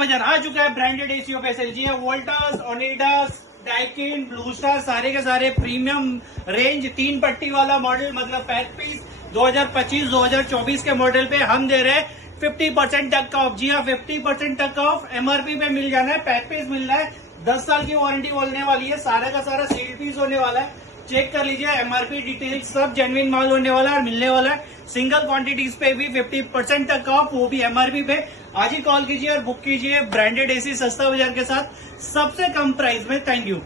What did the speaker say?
बाजार आ चुका है ब्रांडेड एसी ऑफ एसएलजी है। वोल्टास, ओनिडास, डाइकिन, ब्लू स्टार, सारे के सारे प्रीमियम रेंज 3 पट्टी वाला मॉडल, मतलब 35 2025-2024 के मॉडल पे हम दे रहे हैं 50% तक का ऑफ। जी हाँ, 50% तक का ऑफ एमआरपी पे मिल जाना है। पैक पीस मिल रहा है, 10 साल की वारंटी बोलने वाली है। सारा का सारा सील पीस होने वाला है। चेक कर लीजिए, एमआरपी डिटेल सब जेन्युइन माल होने वाला है और मिलने वाला है। सिंगल क्वांटिटीज पे भी 50% तक का ऑफ, वो भी एमआरपी पे। आज ही कॉल कीजिए और बुक कीजिए ब्रांडेड एसी सस्ता बाजार के साथ सबसे कम प्राइस में। Thank you.